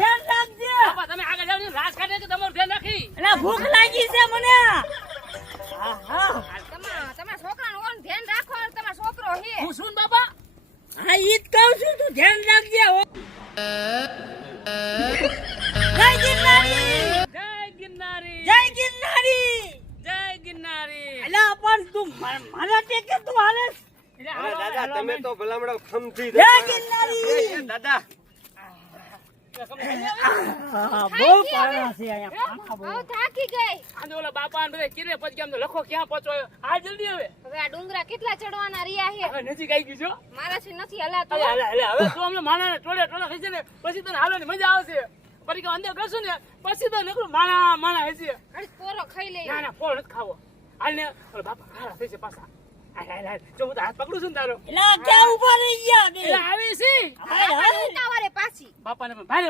ધ્યાન રાખજે. બાપા તમે આગળ જાવ ને રાસ કાઢે કે તમારું ધ્યાન રાખી. એટલે ભૂખ લાગી છે મને. આહા. તમારા છોકરાનું કોણ ધ્યાન રાખો અને તમારો છોકરો હે. હું શું બાપા? હા ઈ જ કહું છું તું ધ્યાન રાખજે. જય ગિરનારી. જય ગિરનારી. જય ગિરનારી. જય ગિરનારી. અલા પણ તું મારા ટેકે તું હાલે. એટલે અરે દાદા તમે તો ભલામણો ખમથી જય ગિરનારી. દાદા હા, બહુ પાણા છે અહીંયા. પાણા બહુ. હું થાકી ગઈ. આને ઓલા બાપા ને બધા કિરે પછી આમ તો લખો ક્યાં પહોંચો આ જલ્દી હવે. હવે આ ડુંગરા કેટલા ચડવાના રહ્યા હે. હવે નજીક આવી ગયું છો. મારાથી નથી હલાતું. હવે તું અમને માણા ટોળે થઈ છે ને પછી તને હાલવાની મજા આવશે. પછી અંદર કરશું ને પછી તો નકરું માણા હશે. અરે પોરો ખાઈ લઈ. ના ફળ નથી ખાવો. હાલ ને ઓલા બાપા હારા થઈ છે પાછા. હાલ જો હું તો હાથ પકડું છું ને તારો. એલા ક્યાં ઉભા રહી ગયા બે? એટલે આવી છે હાય, હાય. ઉતાવળે પાછી. બાપાને પણ ભારે